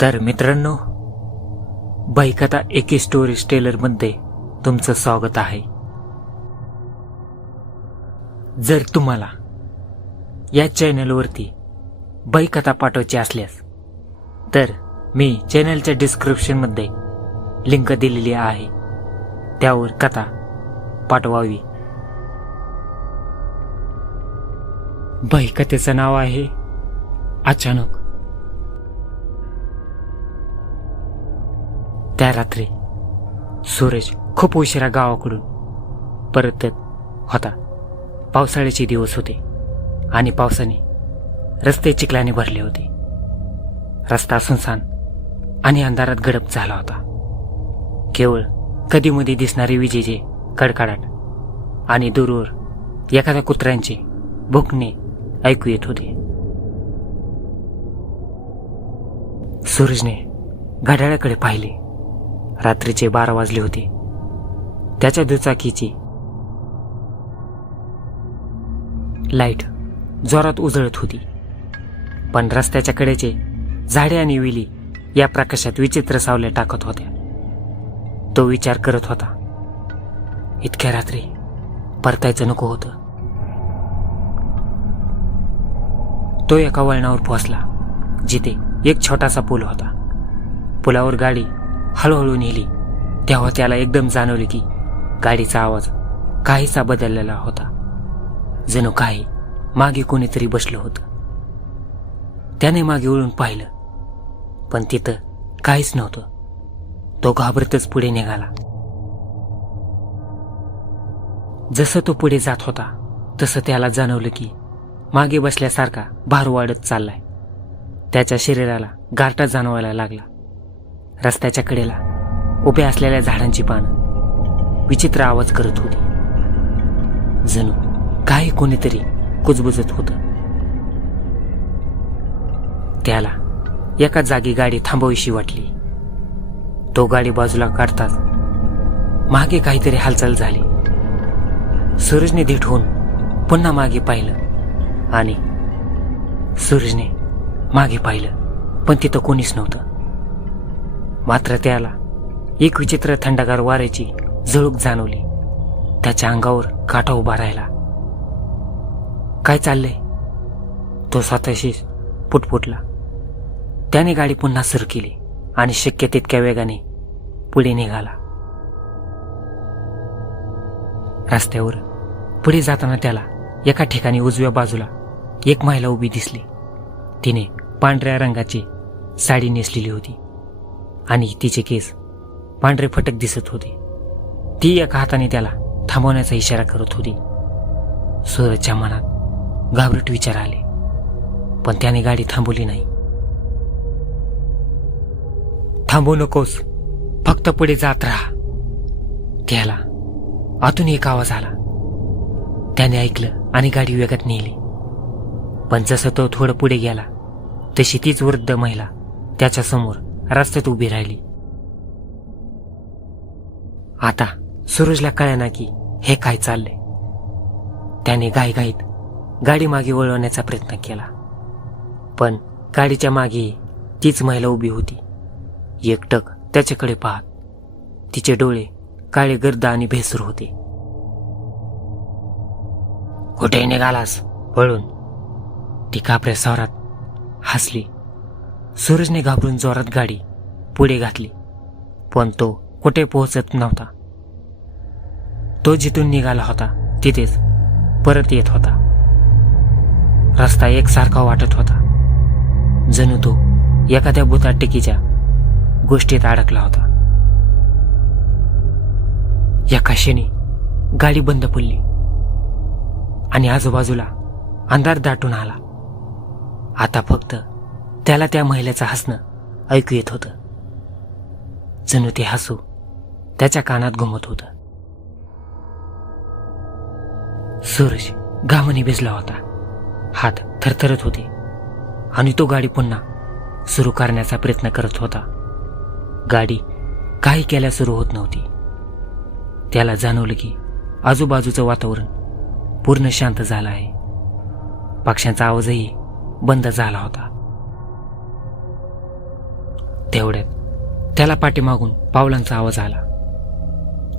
तर मित्रांनो बाईकथा एके स्टोरीज टेलरमध्ये तुमचं स्वागत आहे. जर तुम्हाला या चॅनलवरती बाईकथा पाठवायची असल्यास तर मी चॅनलच्या डिस्क्रिप्शनमध्ये लिंक दिलेली आहे. त्यावर कथा पाठवावी. बाईकथेचं नाव आहे अचानक. त्या रात्री सूरज खूप उशिरा गावाकडून परतत होता. पावसाळ्याचे दिवस होते आणि पावसाने रस्ते चिखलाने भरले होते. रस्ता सुनसान आणि अंधारात गडप झाला होता. केवळ कधी मध्ये दिसणारे विजेचे कडकडाट आणि दूरवर एखाद्या कुत्र्यांचे भुकणे ऐकू येत होते. सूरजने घड्याळाकडे पाहिले. रात्रीचे बारा वाजले होते. त्याच्या दुचाकीची लाइट जोरात उजळत होती. पण रस्त्याच्या कडेचे झाडे आणि विली या प्रकाशात विचित्र सावल्या टाकत होत्या. तो विचार करत होता इतक्या रात्री परतायचं नको होतं. तो एका वळणावर पोहोचला जिथे एक छोटासा पूल होता. पुलावर गाडी हळूहळू नेली. तेव्हा त्याला एकदम जाणवले की गाडीचा आवाज काहीसा बदललेला होता. जणू काही मागे कोणीतरी बसलं होतं. त्याने मागे वळून पाहिलं पण तिथं काहीच नव्हतं. तो घाबरतच पुढे निघाला. जसं तो पुढे जात होता तसं त्याला जाणवलं की मागे बसल्यासारखा भार वाढत चाललाय. त्याच्या शरीराला गारटा जाणवायला लागला. रस्त्याच्या कडेला उभ्या असलेल्या झाडांची पानं विचित्र आवाज करत होती. जणू काही कोणीतरी कुजबुजत होत. त्याला एका जागी गाडी थांबवीशी वाटली. तो गाडी बाजूला काढताच मागे काहीतरी हालचाल झाली. सूरजने धीट होऊन पुन्हा मागे पाहिलं आणि सूरजने मागे पाहिलं पण तिथं कोणीच नव्हतं. मात्र त्याला एक विचित्र थंडगार वाऱ्याची झळूक जाणवली. त्याच्या अंगावर काटा उभा राहिला. काय चाललंय? तो स्वतःशी पुटपुटला. त्याने गाडी पुन्हा सुरू केली आणि शक्य तितक्या वेगाने पुढे निघाला. रस्त्यावर पुढे जाताना त्याला एका ठिकाणी उजव्या बाजूला एक महिला उभी दिसली. तिने पांढऱ्या रंगाची साडी नेसलेली होती. आणि तिचे केस पांढरे फटक दिसत होते. ती एका हाताने त्याला थांबवण्याचा इशारा करत होती. सूरजच्या मनात घाबरट विचार आले पण त्याने गाडी थांबवली नाही. थांबू नकोस फक्त पुढे जात राहा. त्याला आतून एक आवाज आला. त्याने ऐकलं आणि गाडी वेगात नेली. पण जसं तो थोडं पुढे गेला तशी तीच वृद्ध महिला त्याच्यासमोर रस्त्यात उभी राहिली. आता सूरजला कळेना की हे काय चाललंय. त्याने घाईघाईत गाडी मागे वळवण्याचा प्रयत्न केला. पण गाडीच्या मागे तीच महिला उभी होती. एकटक त्याच्याकडे पाहत तिचे डोळे काळे गर्द आणि भेसूर होते. कुठे निघालास? पळून ती कापऱ्या स्वरात हसली. सूरजने घाबरून जोरात गाडी पुढे घातली पण तो कुठे पोहोचत नव्हता. तो जिथून निघाला होता तिथेच परत येत होता. रस्ता एकसारखा वाटत होता. जणू तो एखाद्या भूताटिकीच्या गोष्टीत अडकला होता. एका क्षणी गाडी बंद पडली आणि आजूबाजूला अंधार दाटून आला. आता फक्त त्याला त्या महिलेचं हसणं ऐकू येत होतं. जणू ते हसू त्याच्या कानात घुमत होत. सूरज घामाने भिजला होता. हात थरथरत होते आणि तो गाडी पुन्हा सुरू करण्याचा प्रयत्न करत होता. गाडी काही केल्या सुरू होत नव्हती. त्याला जाणवलं की आजूबाजूचं वातावरण पूर्ण शांत झालं आहे. पक्ष्यांचा आवाजही बंद झाला होता. तेवढ्यात त्याला पाठीमागून पावलांचा आवाज आला.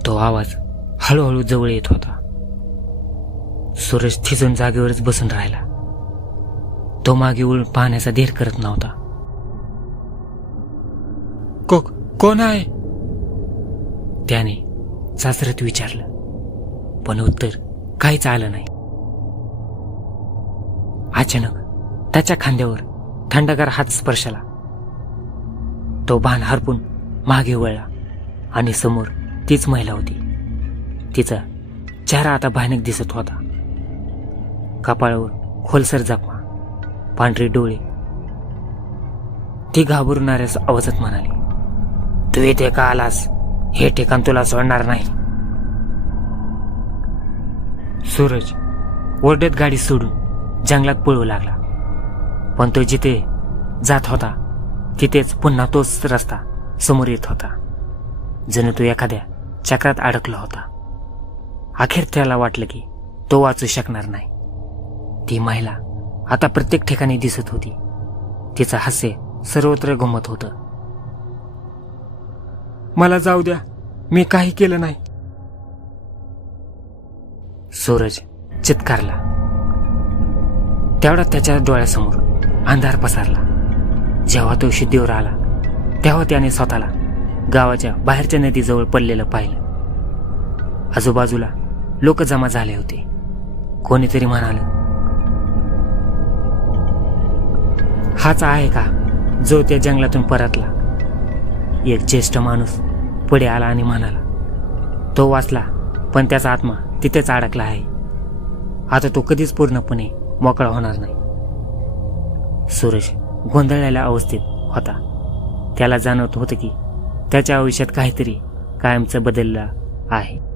तो आवाज हळूहळू जवळ येत होता. सूरज थिजून जागेवरच बसून राहिला. तो मागे वळून पाहण्याचा धीर करत नव्हता. को कोण आहे? त्याने सासरत विचारलं पण उत्तर काहीच आलं नाही. अचानक त्याच्या खांद्यावर थंडगार हात स्पर्शला तो भान हरपून मागे वळला आणि समोर तीच महिला होती. तिचा चेहरा आता भयानक दिसत होता. कपाळावर खोलसर जखमा पांढरे डोळे. ती घाबरणाऱ्या आवाजात म्हणाली तू येथे का आलास? हे ठिकाण तुला सोडणार नाही. सूरज ओरडत गाडी सोडून जंगलात पळू लागला. पण तो जिथे जात होता तिथेच पुन्हा तोच रस्ता समोर येत होता. जणू तो एखाद्या चक्रात अडकला होता. अखेर त्याला वाटलं की तो वाचू शकणार नाही. ती महिला आता प्रत्येक ठिकाणी दिसत होती. तिचं हास्य सर्वत्र घुमत होतं. मला जाऊ द्या. मी काही केलं नाही. सूरज चित्कारला. तेवढा त्याच्या डोळ्यासमोर अंधार पसरला. जेव्हा तो शुद्धीवर आला तेव्हा त्याने स्वतःला गावाच्या बाहेरच्या नदीजवळ पडलेलं पाहिलं. आजूबाजूला लोक जमा झाले होते. कोणीतरी म्हणालं हाच आहे का जो त्या जंगलातून परतला? एक ज्येष्ठ माणूस पुढे आला आणि म्हणाला तो वाचला पण त्याचा आत्मा तिथेच अडकला आहे. आता तो कधीच पूर्णपणे मोकळा होणार नाही. सुरेश गोंधळलेल्या अवस्थेत होता. त्याला जाणवत होतं की त्याच्या आयुष्यात काहीतरी कायमचं बदललं आहे.